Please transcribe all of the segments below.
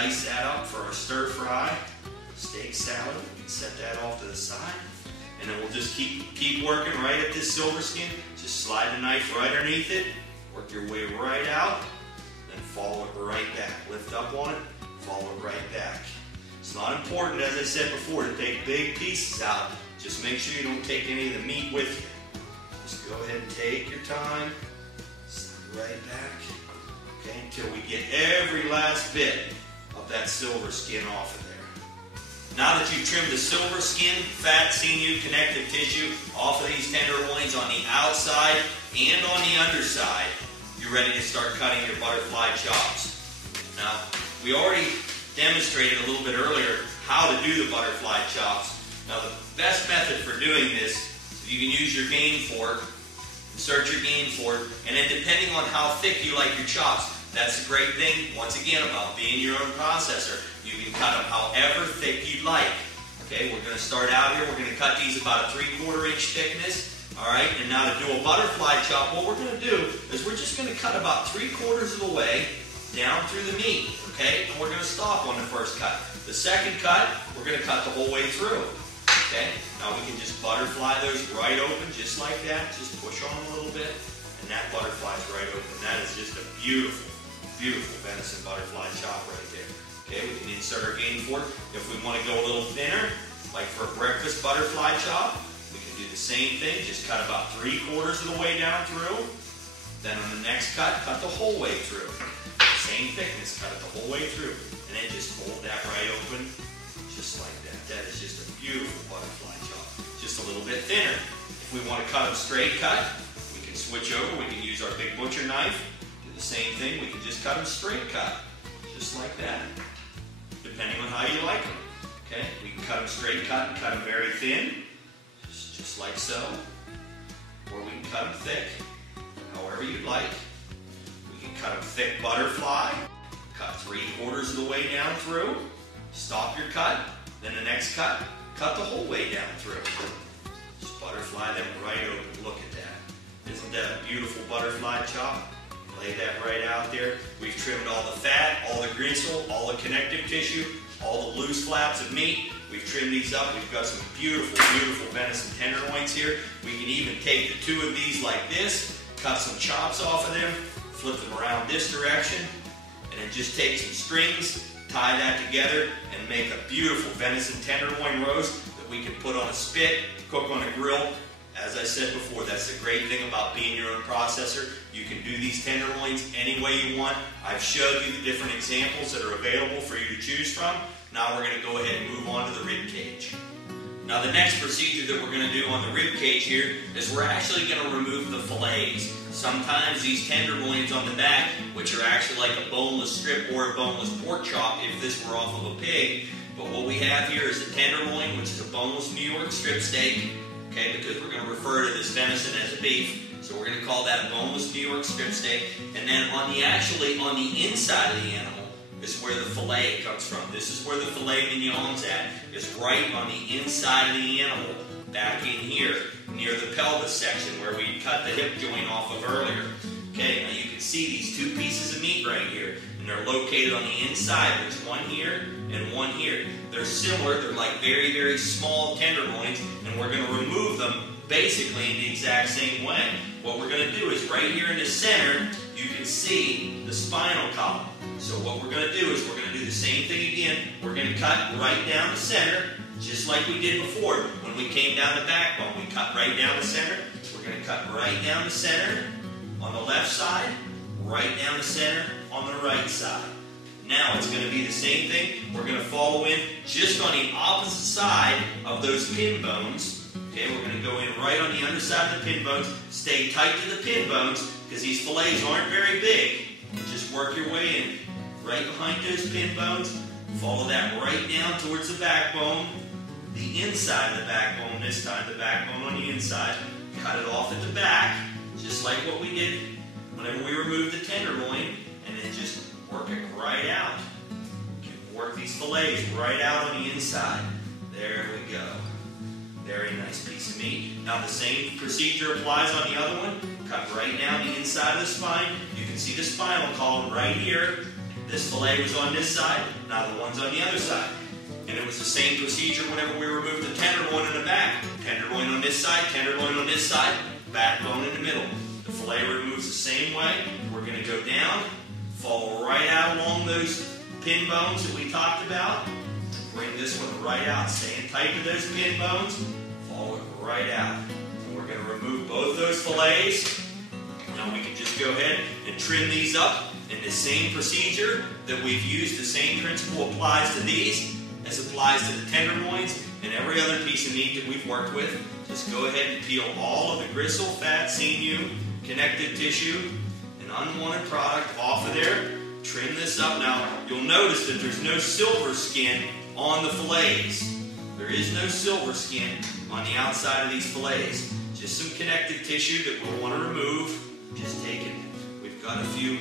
dice that up for our stir fry steak salad. We can set that off to the side. And then we'll just keep working right at this silver skin. Just slide the knife right underneath it. Work your way right out. Then follow it right back. Lift up on it. Follow it right back. It's not important, as I said before, to take big pieces out. Just make sure you don't take any of the meat with you. Just go ahead and take your time. Slide right back. Okay, until we get every last bit of that silver skin off of there. Now that you've trimmed the silver skin, fat, sinew, connective tissue off of these tenderloins on the outside and on the underside, you're ready to start cutting your butterfly chops. Now, we already demonstrated a little bit earlier how to do the butterfly chops. Now, the best method for doing this is you can use your game fork, insert your game fork, and then depending on how thick you like your chops, that's the great thing, once again, about being your own processor. You can cut them however thick you like. Okay, we're going to start out here. We're going to cut these about a 3/4 inch thickness. All right, and now to do a butterfly chop, what we're going to do is we're just going to cut about 3/4 of the way down through the meat. Okay, and we're going to stop on the first cut. The second cut, we're going to cut the whole way through. Okay, now we can just butterfly those right open just like that. Just push on them a little bit, and that butterfly's right open. That is just a beautiful, beautiful venison butterfly chop right there. Okay, we can insert our game fork. If we want to go a little thinner, like for a breakfast butterfly chop, we can do the same thing. Just cut about 3/4 of the way down through. Then on the next cut, cut the whole way through. Same thickness, cut it the whole way through. And then just fold that right open, just like that. That is just a beautiful butterfly chop. Just a little bit thinner. If we want to cut them straight cut, we can switch over. We can use our big butcher knife. Do the same thing. We can just cut them straight cut, just like that. Depending on how you like them. Okay, we can cut them straight cut and cut them very thin, just like so. Or we can cut them thick, however you'd like. We can cut them thick butterfly, cut 3/4 of the way down through, stop your cut, then the next cut, cut the whole way down through. Just butterfly them right open. Look at that. Isn't that a beautiful butterfly chop? Lay that right out there. We've trimmed all the fat, all the gristle, all the connective tissue, all the loose flaps of meat. We've trimmed these up. We've got some beautiful, beautiful venison tenderloins here. We can even take the two of these like this, cut some chops off of them, flip them around this direction, and then just take some strings, tie that together, and make a beautiful venison tenderloin roast that we can put on a spit, cook on a grill. As I said before, that's the great thing about being your own processor. You can do these tenderloins any way you want. I've showed you the different examples that are available for you to choose from. Now we're going to go ahead and move on to the rib cage. Now the next procedure that we're going to do on the rib cage here is we're actually going to remove the fillets. Sometimes these tenderloins on the back, which are actually like a boneless strip or a boneless pork chop if this were off of a pig. But what we have here is a tenderloin, which is a boneless New York strip steak. Okay, because we're going to refer to this venison as a beef, so we're going to call that a boneless New York strip steak. And then on the inside of the animal is where the fillet comes from. This is where the filet mignon's at. It's right on the inside of the animal, back in here, near the pelvis section where we cut the hip joint off of earlier. Okay, now you can see these two pieces of meat right here, and they're located on the inside. There's one here and one here. They're similar. They're like very, very small tenderloins, and we're going to remove them basically in the exact same way. What we're going to do is right here in the center, you can see the spinal column. So what we're going to do is we're going to do the same thing again. We're going to cut right down the center, just like we did before when we came down the backbone. We cut right down the center. We're going to cut right down the center on the left side, right down the center on the right side. Now it's going to be the same thing. We're going to follow in just on the opposite side of those pin bones. Okay, we're going to go in right on the underside of the pin bones. Stay tight to the pin bones because these fillets aren't very big. And just work your way in right behind those pin bones. Follow that right down towards the backbone. The inside of the backbone this time, the backbone on the inside. Cut it off at the back, just like what we did whenever we removed the tenderloin, and then just work it right out. You can work these fillets right out on the inside. There we go. Very nice piece of meat. Now the same procedure applies on the other one. Cut right down the inside of the spine. You can see the spinal column right here. This fillet was on this side, now the one's on the other side. And it was the same procedure whenever we removed the tenderloin in the back. Tenderloin on this side, tenderloin on this side, backbone in the middle. The fillet removes the same way. We're going to go down, follow right out along those pin bones that we talked about. Bring this one right out, staying tight to those pin bones. Follow it right out. And we're going to remove both those fillets. Now we can just go ahead and trim these up in the same procedure that we've used. The same principle applies to these as applies to the tenderloins and every other piece of meat that we've worked with. Just go ahead and peel all of the gristle, fat, sinew, connective tissue, and unwanted product off of there. Trim this up. Now, you'll notice that there's no silver skin on the fillets. There is no silver skin on the outside of these fillets. Just some connective tissue that we'll want to remove. Just take it. We've got a few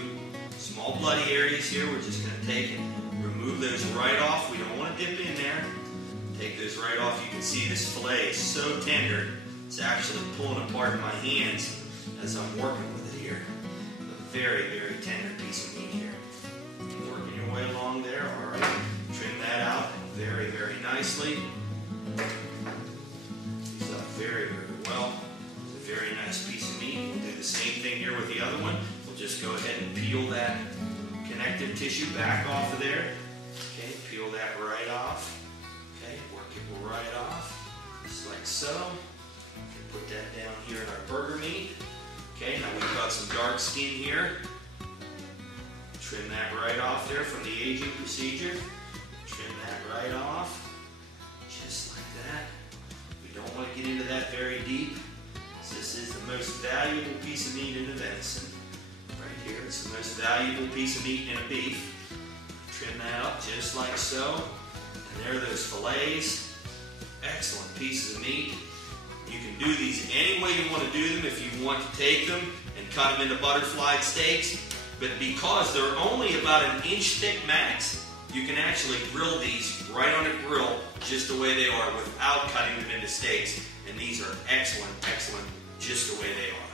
small bloody areas here. We're just going to take it. Remove those right off. We don't want to dip in there. Take those right off. You can see this fillet is so tender, it's actually pulling apart in my hands as I'm working with it here. A very, very tender piece of meat here. Working your way along there. All right. Trim that out very, very nicely. These up very, very well. It's a very nice piece of meat. We'll do the same thing here with the other one. We'll just go ahead and peel that connective tissue back off of there. Okay, peel that right off. Okay, work it right off, just like so. Put that down here in our burger meat. Okay, now we've got some dark skin here. Trim that right off there from the aging procedure. Trim that right off, just like that. We don't want to get into that very deep. This is the most valuable piece of meat in the venison. Right here, it's the most valuable piece of meat in a beef. Trim that up just like so. And there are those fillets. Excellent pieces of meat. You can do these any way you want to do them. If you want to take them and cut them into butterfly steaks. But because they're only about an inch thick max, you can actually grill these right on a grill just the way they are without cutting them into steaks. And these are excellent, excellent just the way they are.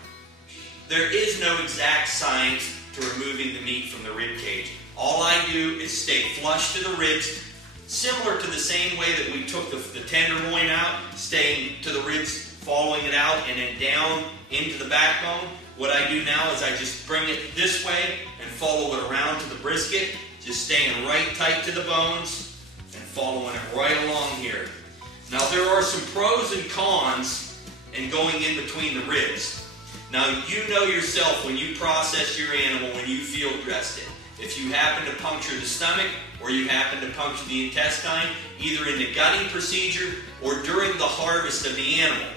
There is no exact science to removing the meat from the rib cage. All I do is stay flush to the ribs, similar to the same way that we took the tenderloin out, staying to the ribs, following it out, and then down into the backbone. What I do now is I just bring it this way and follow it around to the brisket, just staying right tight to the bones and following it right along here. Now there are some pros and cons in going in between the ribs. Now you know yourself when you process your animal, when you field dressed it. If you happen to puncture the stomach or you happen to puncture the intestine, either in the gutting procedure or during the harvest of the animal.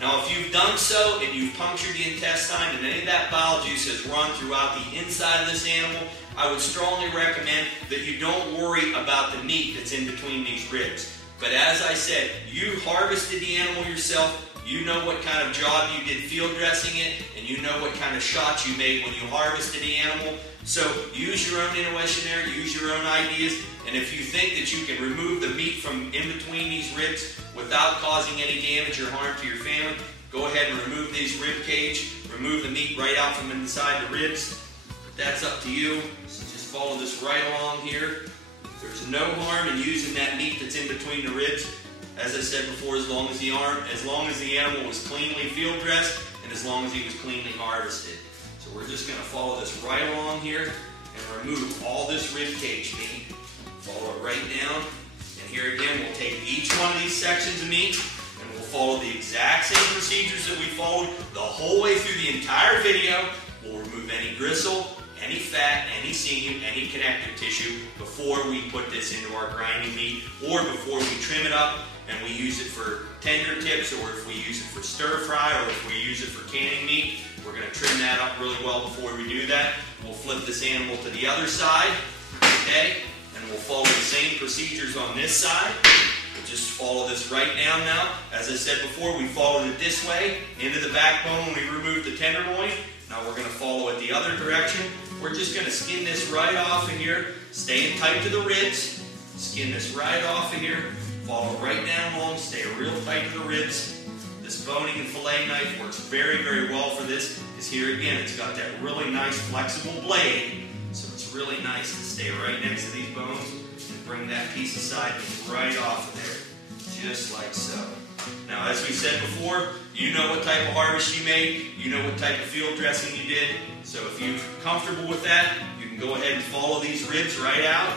Now if you've done so and you've punctured the intestine and any of that bile juice has run throughout the inside of this animal, I would strongly recommend that you don't worry about the meat that's in between these ribs. But as I said, you harvested the animal yourself. You know what kind of job you did field dressing it, and you know what kind of shots you made when you harvested the animal. So use your own intuition there, use your own ideas, and if you think that you can remove the meat from in between these ribs without causing any damage or harm to your family, go ahead and remove these rib cage, remove the meat right out from inside the ribs. But that's up to you. So just follow this right along here. There's no harm in using that meat that's in between the ribs. As I said before, as long as the animal was cleanly field dressed and as long as he was cleanly harvested. So we're just going to follow this right along here and remove all this rib cage meat. Follow it right down. And here again, we'll take each one of these sections of meat and we'll follow the exact same procedures that we followed the whole way through the entire video. We'll remove any gristle, any fat, any sinew, any connective tissue before we put this into our grinding meat or before we trim it up and we use it for tender tips, or if we use it for stir fry, or if we use it for canning meat. We're going to trim that up really well before we do that. We'll flip this animal to the other side, okay? And we'll follow the same procedures on this side. We'll just follow this right down now. As I said before, we followed it this way, into the backbone when we removed the tenderloin. Now we're going to follow it the other direction. We're just going to skin this right off of here, staying tight to the ribs. Skin this right off of here. Follow right down long, stay real tight to the ribs. This boning and fillet knife works very, very well for this, because here again, it's got that really nice flexible blade, so it's really nice to stay right next to these bones and bring that piece of side meat right off of there, just like so. Now, as we said before, you know what type of harvest you made, you know what type of field dressing you did, so if you're comfortable with that, you can go ahead and follow these ribs right out.